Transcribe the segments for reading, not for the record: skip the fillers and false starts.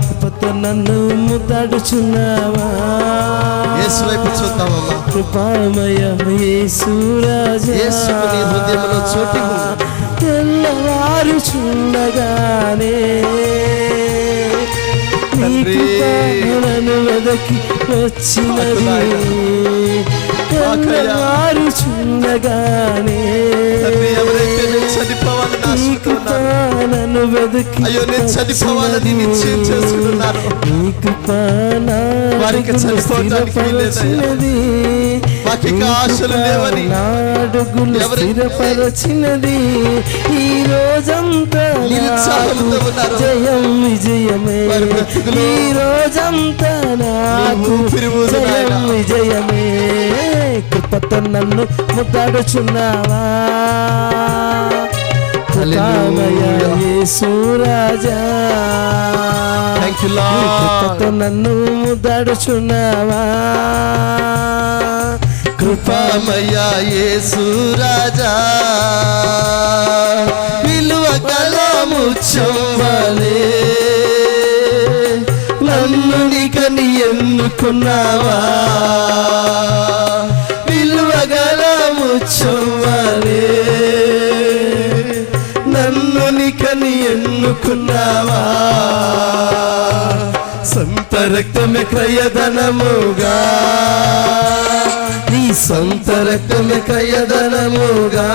కృపతో నన్ను ముద్దాడుచున్నావా. యేసు వైపు చూద్దామమ్మా. కృపామయ యేసు రాజా, యేసుకు నీ హృదయంలో చోటు తెల్లవారుచుండగానే నీ కృప నన్ను వెదకి వచ్చినది. తెల్లవారుచుండగానే నన్ను వెదకి చనిపోవాలని నిశ్చయం చేసుకున్నారు. నీ కృప వారికి స్థిరపరచినది. నాడుగులు స్థిరపరచినది. ఈ రోజంతా జయం విజయమే. ఈ రోజంతా నాకు జయం విజయమే. కృపతో నన్ను ముద్దాడుచున్నావా. యేసు రాజా, కృపతో నన్ను ముద్దాడుచున్నావా. కృపామయ యేసు రాజా, విలువ గల ముత్యం వలె నన్ను నీకని ఎన్నుకున్నావా. విలువ గల ముత్యం వలె నన్ను నీకని ఎన్నుకున్నావా. సొంత రక్తమే క్రయధనముగా, నీ సొంత రక్తమే క్రయధనముగా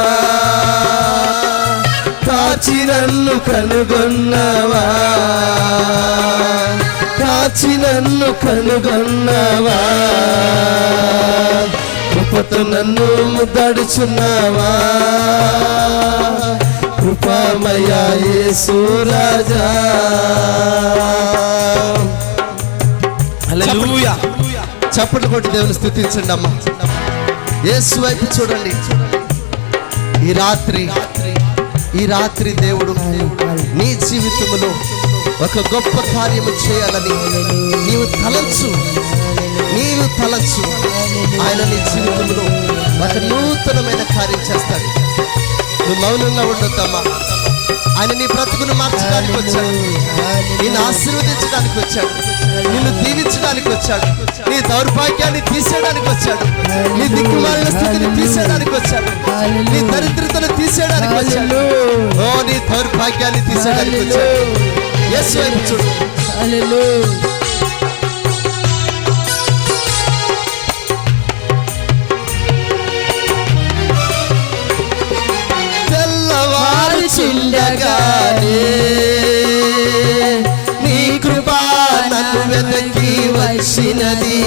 కాచి నన్ను కనుగొన్నావా. కాచి నన్ను కనుగొన్నావా. కృపతో నన్ను ముద్దాడుచున్నావా. కృపామయ యేసు రాజా. హల్లెలూయా. చప్పట్లు కొట్టి దేవుని స్తుతించండి అమ్మా. యేసు వైపు చూడండి. ఈ రాత్రి దేవుడు నీ జీవితంలో ఒక గొప్ప కార్యము చేయాలని నీవు తలంచు. ఆయన నీ జీవితంలో ఒక నూతనమైన కార్యం చేస్తాడు. నువ్వు మౌనంగా ఉండొద్దమ్మా. ఆయన నీ బ్రతుకును మార్చడానికి వచ్చాడు. నిన్ను ఆశీర్వదించడానికి వచ్చాడు. నిన్ను దీవించడానికి వచ్చాడు. నీ దౌర్భాగ్యాన్ని తీసేయడానికి వచ్చాడు. నీ దిక్కుమాలిన స్థితిని తీసేయడానికి వచ్చాడు. నీ దరిద్రతను తీసేయడానికి వచ్చాడు. ఓ నీ దౌర్భాగ్యాన్ని తీసేయడానికి వచ్చాడు. యేసు వైపు చూడు. తెల్లవారుచుండగానే నీ కృప నన్ను వెతకి వచ్చినది.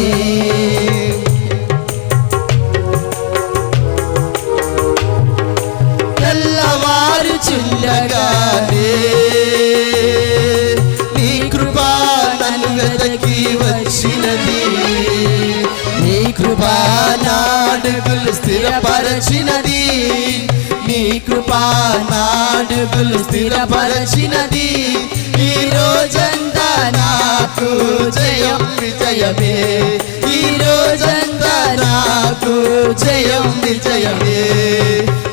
తెల్లవారుచుండగానే నీ కృప నన్ను వెతకి వచ్చినది. నీ కృప నాడుగులు స్థిరపరచినది. నీ కృప నాడుగులు స్థిరపరచినది. ఈ రోజంతా నాకు జయం విజయమే. ఈ రోజంతా నాకు జయం విజయమే.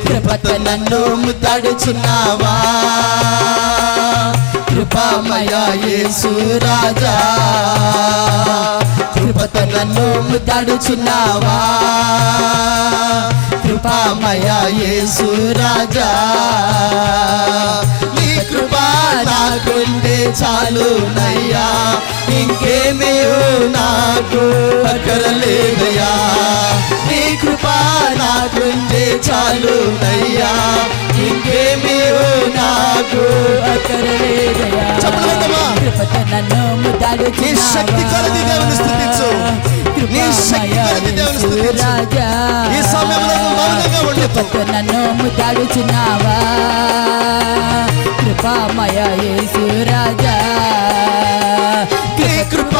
కృపతో నన్ను ముద్దాడుచున్నావా. కృపామయ యేసు రాజా, కృపతో నన్ను ముద్దాడుచున్నావా. కృపామయ యేసు రాజా, నీ కృప నాకుంటే చాలునయ్యా. ఇంకేమీ నాకు అక్కరలేదయ్యా. నీ కృప నాకుంటే చాలునయ్యా. ఇంకేమీ నాకు అక్కరలేదయ్యా. కృపతో నన్ను ముద్దాడుచున్నావా. నీ శక్తి కొలది దేవుని స్తుతించు. నీ శక్తి కొలది దేవుని స్తుతించు. ఈ సమయంలో మౌనంగా ఉండు. కృపతో నన్ను ముద్దాడుచున్నావా. కృపామయ యేసు రాజా, నీ కృప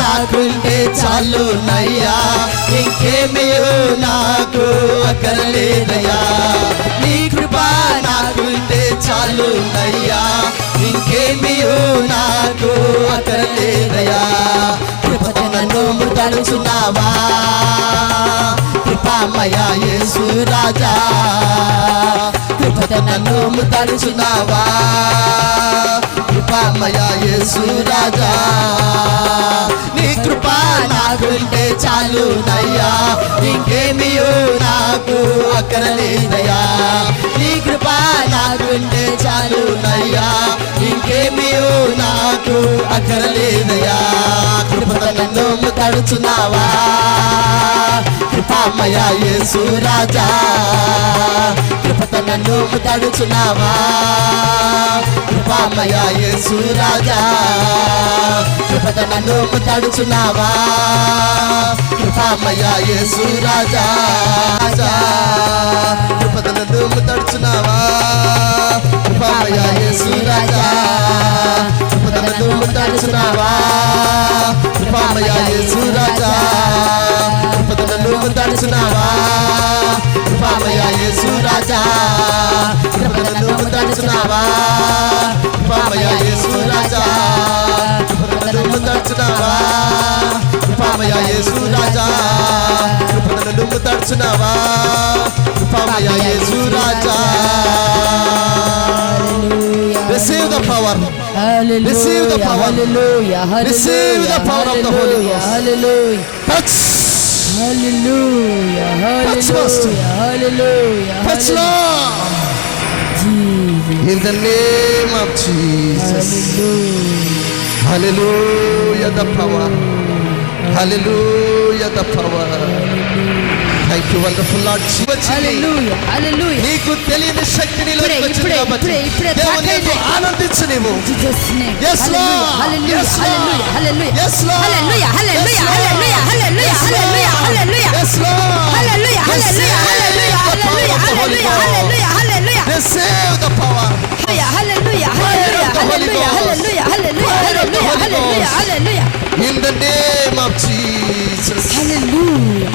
నాకుంటే చాలునయ్యా. ఇంకేమీ నాకు అక్కరలేదయ్యా. నీ కృప నాకుంటే చాలునయ్యా. ఇంకేమీ నాకు అక్కరలేదయ్యా. కృపతో నన్ను ముద్దాడుచున్నావా. కృపామయ యేసు రాజా, కృపతో నన్ను ముద్దాడుచున్నావా. కృపా కృపామయ యేసు రాజా, నీ కృప నాకుంటే చాలు నయ్యా, ఇంకేమీ నాకు అక్కరలేదయ్యా. నీ కృప నాకుంటే చాలు నయ్యా, ఇంకేమీ నాకు అక్కరలేదయ్యా. కృపతో నన్ను ముద్దాడుచున్నావా, కృపామయ యేసు రాజా, కృపతో నన్ను ముద్దాడుచున్నావా, కృపామయ యేసు రాజా, కృపతో నన్ను ముద్దాడుచున్నావా, కృపామయ యేసు రాజా, కృపతో నన్ను ముద్దాడుచున్నావా, కృపామయ యేసు రాజా, కృపతో నన్ను ముద్దాడుచున్నావా, కృపామయ యేసు రాజా, కృపతో నన్ను ముద్దాడుచున్నావా, కృపామయ యేసు రాజా, కృపతో నన్ను ముద్దాడుచున్నావా, కృపామయ యేసు రాజా, కృపతో నన్ను ముద్దాడుచున్నావా, కృపామయ యేసు రాజా, కృపతో నన్ను ముద్దాడుచున్నావా, కృపామయ యేసు రాజా. Receive the power. Hallelujah. Receive the power. Hallelujah. Receive the power of the Holy Ghost. Hallelujah. Touch. Hallelujah. Hallelujah. Hallelujah. Touch Lord. Jesus. In the name of Jesus. Hallelujah. Hallelujah, the power. Hallelujah, the power. Thank you, wonderful Lord. Hallelujah. Hallelujah. నీకు తెలియని శక్తి నీలో ఇప్పుడే, వచ్చింది ఇప్పుడే, కాబట్టి ఇప్పుడే దేవుని యందు తాకండి. ఆనందించు నీవు. Jesus name. Yes, Lord. Hallelujah. Yes, Lord. Hallelujah. Hallelujah. Yes, Lord. Hallelujah. Hallelujah. Yes, Lord. Hallelujah. Hallelujah. Yes, Lord. Hallelujah. Hallelujah. Yes, Lord. Hallelujah. Receive Hallelujah. the power of the Holy Hallelujah. Ghost. Hallelujah. Hallelujah. Receive the power. Hallelujah. Fire of the Holy Hallelujah. Ghost. Hallelujah. Hallelujah. Fire of the Hallelujah. Holy Hallelujah. Ghost. Hallelujah. In the name of Jesus. Hallelujah.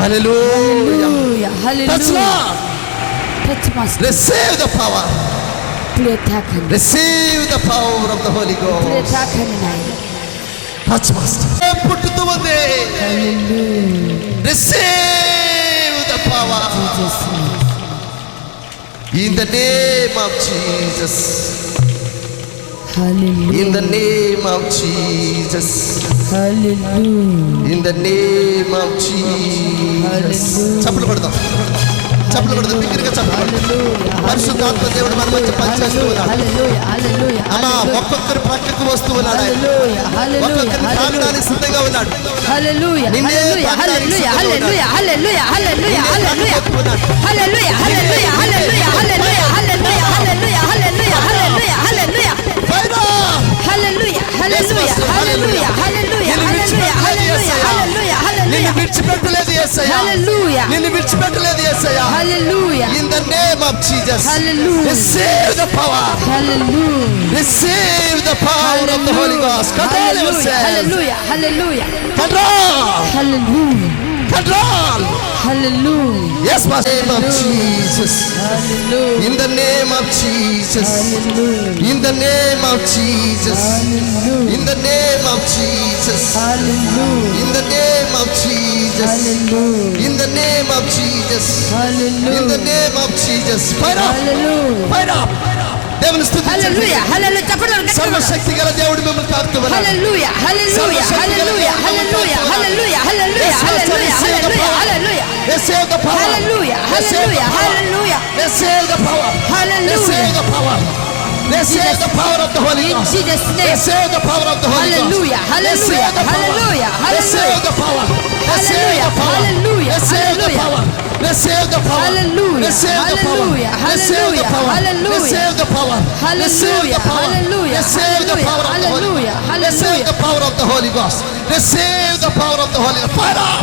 Hallelujah. Hallelujah. Touch Lord. Touch master. Receive the power. Play takan. Receive the power of the Holy Play Ghost. takan nai. Touch master. పుట్టుతూ ఉంది. Hallelujah. Receive the power. Jesus name. In the name of Jesus. Hallelujah. In the name of Jesus. Hallelujah. In the name of Jesus. Hallelujah. చప్పట్లు కొడదాం. చప్పట్లు కొడదాం. బిగ్గరగా చప్పట్లు కొడదాం. పరిశుద్ధాత్మ దేవుడు మన మధ్య పనిచేస్తూ ఉన్నాడు. Hallelujah. Hallelujah. అమ్మా ఒక్కొక్కరు ప్రక్కకు వస్తూ ఉన్నాడు ఆయన. Hallelujah. Hallelujah. ఒక్కొక్కరిని తాగడానికి సిద్ధంగా ఉన్నాడు. Hallelujah. నిన్నే Hallelujah. తాగడానికి Hallelujah. సిద్ధంగా ఉన్నాడు. Hallelujah. Hallelujah. Hallelujah. నిన్నే తాగబోతూ ఉన్నాడు. Hallelujah. Hallelujah. Hallelujah. Hallelujah. Hallelujah. Hallelujah. Hallelujah. Hallelujah. Hallelujah. Fire up! Hallelujah. Hallelujah. Hallelujah. Hallelujah. Hallelujah. Hallelujah. నిన్ను Hallelujah. విడిచిపెట్టలేదు యేసయ్య. Hallelujah. నిన్ను విడిచిపెట్టలేదు యేసయ్య. Hallelujah. In the name of Jesus. Hallelujah. Receive the power. Hallelujah. Receive the power of the Holy Ghost. Control Hallelujah. yourself. Hallelujah. Hallelujah. Control. Hallelujah. Control. Hallelujah. Yes, Master. In the name of Jesus. Hallelujah. In the name of Jesus. Hallelujah. In the name of Jesus. Hallelujah. In the name of Jesus. Hallelujah. In the name of Jesus. Hallelujah. In the name of Jesus. In the Hallelujah. name of Jesus. Fire up. Hallelujah. Fire up. దేవుని స్తుతించండి. Hallelujah. Hallelujah. చెప్పండి గట్టిగా. సర్వశక్తి గల దేవుడు మిమ్మల్ని తాకుతూ ఉన్నాడు. Hallelujah. Hallelujah. Hallelujah. Hallelujah. Hallelujah. Hallelujah. Hallelujah. Hallelujah. Hallelujah. Receive the power. Hallelujah. Hallelujah. Hallelujah. Receive the power. Hallelujah. Receive the power. Receive the power of the Holy In Ghost. Jesus' name. Receive the power of the Holy Ghost. Hallelujah. Hallelujah. Receive the power. Hallelujah. Receive the power. Receive the power. Hallelujah. Receive the Hallelujah. power. Receive the power. Hallelujah. Receive the power. Hallelujah. Receive the power. Hallelujah. Receive the power. Receive the Hallelujah. power. Hallelujah. Receive the power of the Holy Hallelujah. Ghost. Hallelujah. Receive the power of the Holy Ghost. Receive the power of the Holy Ghost. Fire up.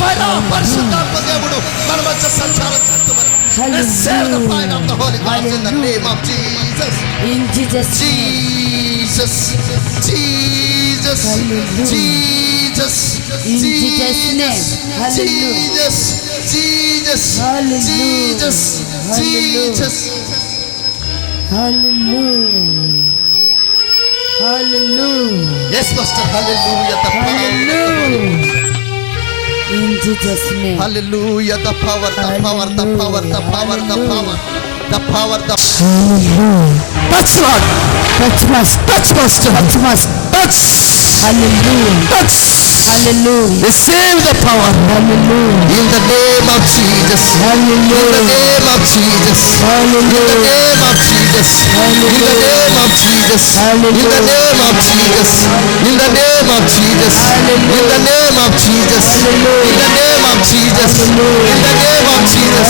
Fire up. పరిశుద్ధాత్మ దేవుడు మన మధ్య సంచారం చేస్తున్నారు. Receive the fire of the Holy Ghost in the name of Jesus. In Jesus' name. Jesus, Jesus, Hallelujah. Jesus, In Jesus' name. Hallelujah. Jesus, Jesus, Hallelujah. Jesus, Hallelujah. Jesus. Hallelujah. Hallelujah. Yes, Pastor. Hallelujah. The power. Hallelujah. In Jesus' name. Hallelujah. The power. The power. The power. The power. The power. The power, the Touch, Lord. Touch, Master. Touch, Master. Touch, Master. Touch. Hallelujah. Touch. Hallelujah. Receive the power. Hallelujah. in the name of Jesus. Hallelujah. In the name of Jesus. Hallelujah. In the name of Jesus. In the name of Jesus. In the name of Jesus. In the name of Jesus. In the name of Jesus. In the name of Jesus. In the name of Jesus.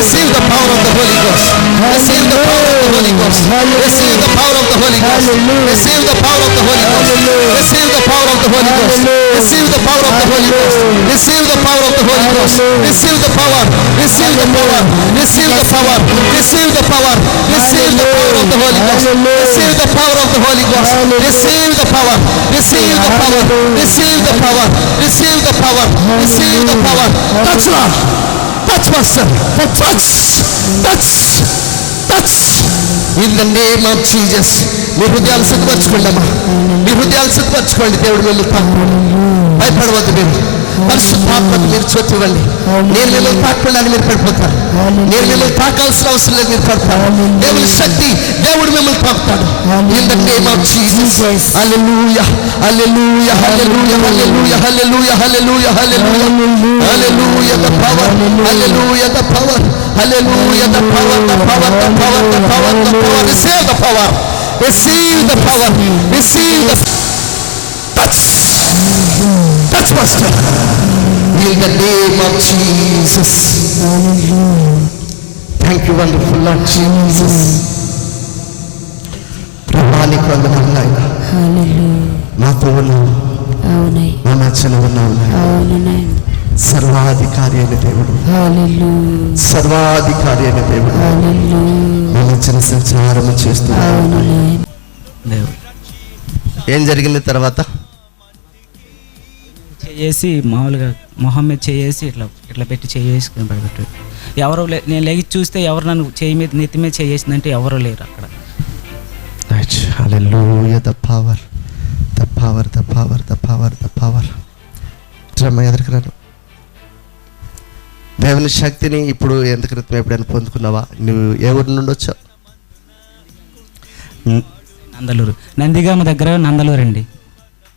Receive the power of the Holy Ghost. Receive the power of the Holy Ghost. Receive the power of the Holy Ghost. Receive the power of the Holy Ghost. Receive the power of the Holy Ghost. Receive the power of the Holy Ghost. Receive the power of the Holy Ghost. Receive the power. Receive the power. Receive the power. Receive the power. Receive the power of the Holy Ghost. Receive the power of the Holy Ghost. Receive the power. Receive the power. Receive the power. Receive the power. Receive the power. Touch, Lord. Touch, Master. Touch. Touch. Touch. In the name of Jesus. మీ హృదయాలు సిద్ధపరచుకోండి అమ్మా. మీ హృదయాలు సిద్ధపరచుకోండి. దేవుడు మిమ్మల్ని భయపడవద్దు. మీరు పరిశుద్ధాత్మకు మీరు చోటు ఇవ్వండి. నేను మిమ్మల్ని తాకకుండా మీరు పడిపోతారు. నేను మిమ్మల్ని తాకాల్సిన అవసరం లేదు. మీరు పడతారు. దేవుని శక్తి దేవుడు మిమ్మల్ని తాకుతాడు. In the name of Jesus. Hallelujah. Hallelujah. Hallelujah. Hallelujah. Hallelujah. Hallelujah. Hallelujah. Hallelujah. The power. Hallelujah. The power. Hallelujah. The power. The power. The power. The power. The power. Receive the power. Receive the power. Receive the Touch. Touch, Master. in the name of Jesus. Thank you, wonderful Lord Jesus. ప్రభానికి వందనాలు నాయన. మాతో ఉన్నావు. మా మధ్యలో ఉన్నావు నాయన. సర్వాధికారి అయిన దేవుడు. సర్వాధికారి అయిన దేవుడు. మా మధ్యన సంచారము చేస్తున్నావు. ఏం జరిగింది తర్వాత? చేసి మామూలుగా మొహం మీద చేసి ఇట్లా ఇట్లా పెట్టి చేసుకుని పడబెట్టాడు. ఎవరు నేను లేచి చూస్తే ఎవరు నన్ను చేయి మీద నెత్తి మీద చేసిందంటే ఎవరు లేరు అక్కడ. Hallelujah, the power, the power, the power, the power, the power. ఎదురుకు రాను. దేవుని శక్తిని ఇప్పుడు ఎంత క్రితం ఎప్పుడైనా పొందుకున్నావా? నువ్వు ఏ ఊరి నుండి వచ్చావు? నందలూరు, నందిగామ దగ్గర నందలూరు అండి.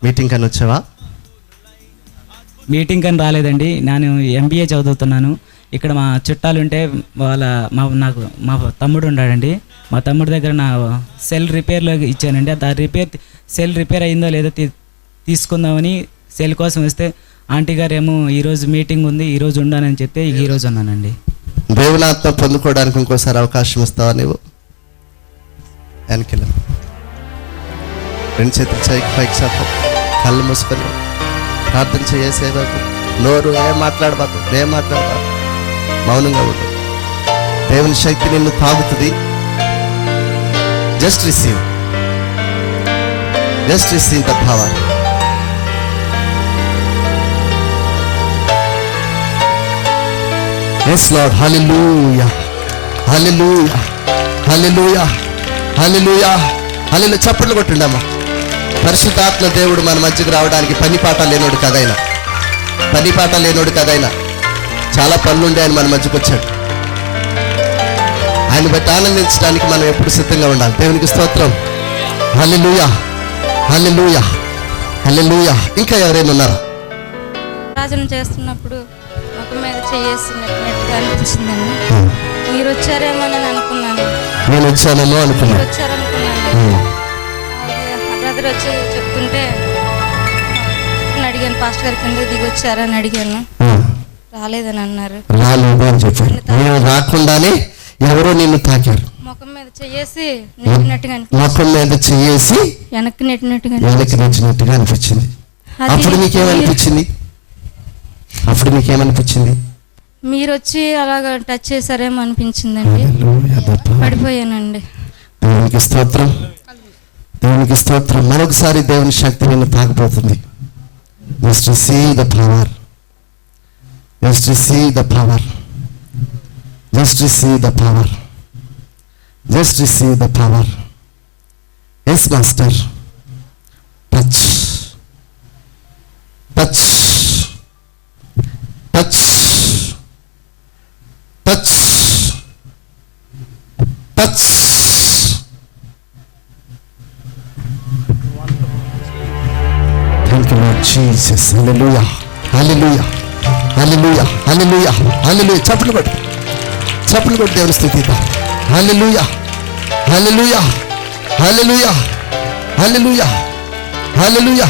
మీటింగ్ అని వచ్చావా? మీటింగ్ అని రాలేదండి. నేను MBA చదువుతున్నాను. ఇక్కడ మా చుట్టాలుంటే నాకు మా తమ్ముడు ఉన్నాడండి. మా తమ్ముడి దగ్గర నా సెల్ రిపేర్లో ఇచ్చానండి. సెల్ రిపేర్ అయిందో లేదో తీసుకుందామని సెల్ కోసం వస్తే ఆంటీ గారు ఏమో ఈరోజు మీటింగ్ ఉంది, ఈరోజు ఉండాలని చెప్తే ఈరోజు ఉన్నానండి. దేవుని ఆత్మ పొందుకోవడానికి ఇంకోసారి అవకాశం ఇస్తావా? నువ్వు వెనకెళ్ళ రెండు చేతులు పైకి శాతం కళ్ళు మూసుకొని ప్రార్థన చేసేవాకు. నోరు ఏం మాట్లాడబాకు. మౌనంగా ఉండు. దేవుని శక్తి నిన్ను తాగుతుంది. Just receive the power. Yes Lord. Hallelujah. Hallelujah. Hallelujah. Hallelujah. Hallelujah. చప్పట్లు కొట్టండి అమ్మా. పరిశుద్ధాత్మ దేవుడు మన మధ్యకు రావడానికి పని పాట లేనోడు కదైనా చాలా పనులుండే ఆయన మన మధ్యకు వచ్చాడు. ఆయన బట్టి ఆనందించడానికి మనం ఎప్పుడు సిద్ధంగా ఉండాలి. దేవునికి స్తోత్రం. హల్లెలూయా. హల్లెలూయా. హల్లెలూయా. ఇంకా ఎవరైనా ఉన్నారా? ప్రార్థన చేస్తున్నప్పుడు ముఖం మీద చేసినట్టుగా అనిపించిందండి. మీరు వచ్చారేమో అని అనుకున్నాను. నేను వచ్చానేమో అనుకున్నాను. బ్రదర్ వచ్చి చెప్తుంటే అడిగాను, పాస్టర్ గారి కింద దిగి వచ్చారని అడిగాను. రాలేదని అన్నారు. రాలేదు అని చెప్పారు. నేను రాకుండానే ఎవరో నిన్ను తాకారు. ముఖం మీద చేసి నెట్టినట్టుగా ముఖం మీద చేసి వెనక్కి నెట్టినట్టుగా అనిపించింది. అప్పుడు మీకేమనిపించింది? మీరు వచ్చి అలాగా టచ్ చేశారేమో అనిపించిందండి. పడిపోయానండి. దేవునికి స్తోత్రం. దేవునికి స్తోత్రం. మరొకసారి దేవుని శక్తి నిన్ను తాకపోతుంది. Just receive the power. Just receive the power. Just receive the power. Just receive the power. Yes, Master. Touch. Touch. Touch. Touch. Thank you lord Jesus. Hallelujah, hallelujah, hallelujah, hallelujah, hallelujah. చప్పట్లు కొట్టి దేవుని స్తుతిద్దాం. హల్లెలూయా, hallelujah, hallelujah, hallelujah, హల్లెలూయా.